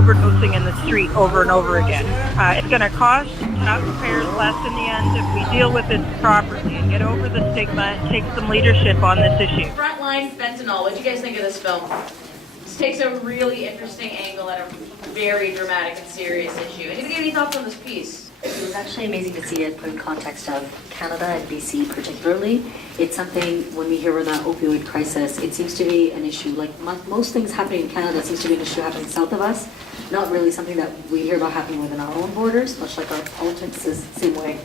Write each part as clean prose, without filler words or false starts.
overdosing in the street over and over again. It's going to cost taxpayers less in the end if we deal with this properly and get over the stigma and take some leadership on this issue. FRONTLINE FENTANYL, what do you guys think of this film? This takes a really interesting angle at a very dramatic and serious issue. Anybody have any thoughts on this piece? It was actually amazing to see it put in context of Canada and BC particularly. It's something, when we hear of the opioid crisis, it seems to be an issue. Like most things happening in Canada, it seems to be an issue happening south of us. Not really something that we hear about happening within our own borders, much like our politics is the same way.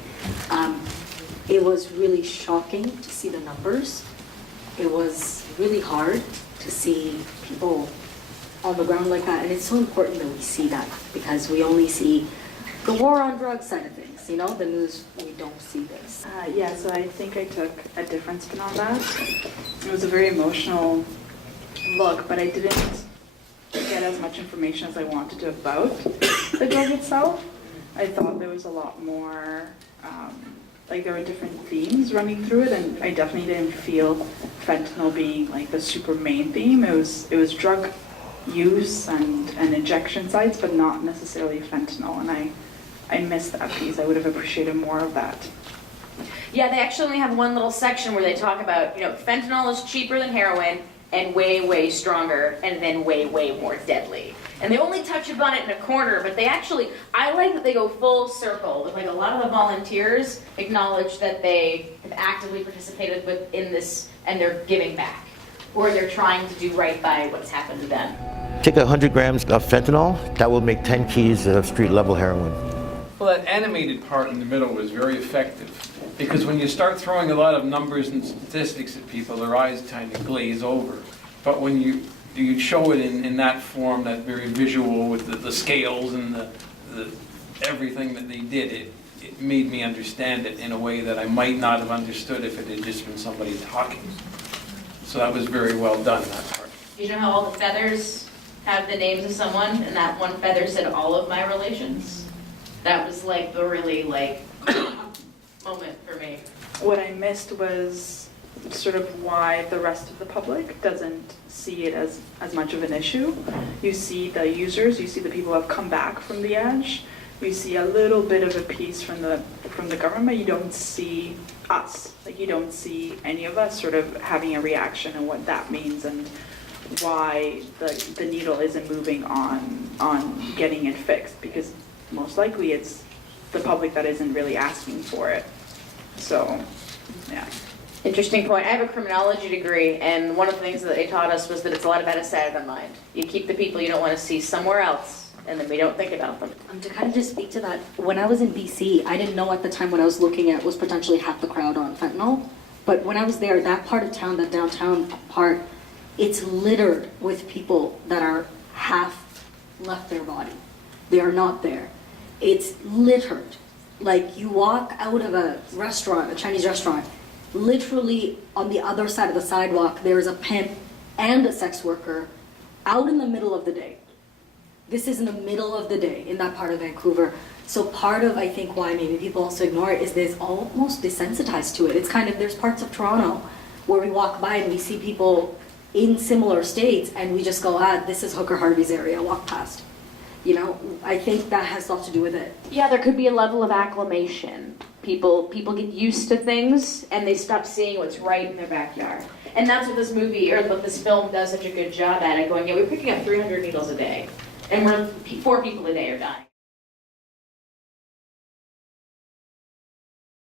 It was really shocking to see the numbers. It was really hard to see people on the ground like that. And it's so important that we see that, because we only see the war on drugs side of things, you know, the news, we don't see this. Yeah, so I think I took a different spin on that. It was a very emotional look, but I didn't get as much information as I wanted to about the drug itself. I thought there was a lot more, like there were different themes running through it, and I definitely didn't feel fentanyl being like the super main theme. It was drug use and injection sites, but not necessarily fentanyl, and I missed that piece. I would have appreciated more of that. Yeah, they actually only have one little section where they talk about, fentanyl is cheaper than heroin and way, way stronger and then way, way more deadly. And they only touch upon it in a corner, but they actually, I like that they go full circle with like a lot of the volunteers acknowledge that they have actively participated in this and they're giving back, or they're trying to do right by what's happened to them. Take 100 grams of fentanyl, that will make 10 keys of street level heroin. Well, that animated part in the middle was very effective, because when you start throwing a lot of numbers and statistics at people, their eyes kind of glaze over. But when you show it in that form, that very visual with the scales and the everything that they did, it made me understand it in a way that I might not have understood if it had just been somebody talking. So that was very well done, that part. You know how all the feathers have the names of someone, and that one feather said all of my relations? That was like the really moment for me. What I missed was sort of why the rest of the public doesn't see it as much of an issue. You see the users, you see the people who have come back from the edge, you see a little bit of a piece from the government. You don't see us, like you don't see any of us sort of having a reaction and what that means and why the needle isn't moving on getting it fixed, because most likely it's the public that isn't really asking for it. So, yeah. Interesting point. I have a criminology degree, and one of the things that they taught us was that it's a lot about a sight of the mind. You keep the people you don't want to see somewhere else, and then we don't think about them. To kind of just speak to that, when I was in BC, I didn't know at the time what I was looking at was potentially half the crowd on fentanyl. But when I was there, that part of town, that downtown part, it's littered with people that are half left their body. They are not there. It's littered. Like you walk out of a restaurant, a Chinese restaurant, literally on the other side of the sidewalk, there's a pimp and a sex worker out in the middle of the day. This is in the middle of the day in that part of Vancouver. So part of, I think, why maybe people also ignore it is they're almost desensitized to it. It's kind of, there's parts of Toronto where we walk by and we see people in similar states and we just go, this is Hooker Harvey's area, walk past. I think that has a lot to do with it. Yeah, there could be a level of acclimation. People get used to things and they stop seeing what's right in their backyard. And that's what this movie, or what this film does such a good job at, going, we're picking up 300 needles a day. And 4 people a day are dying.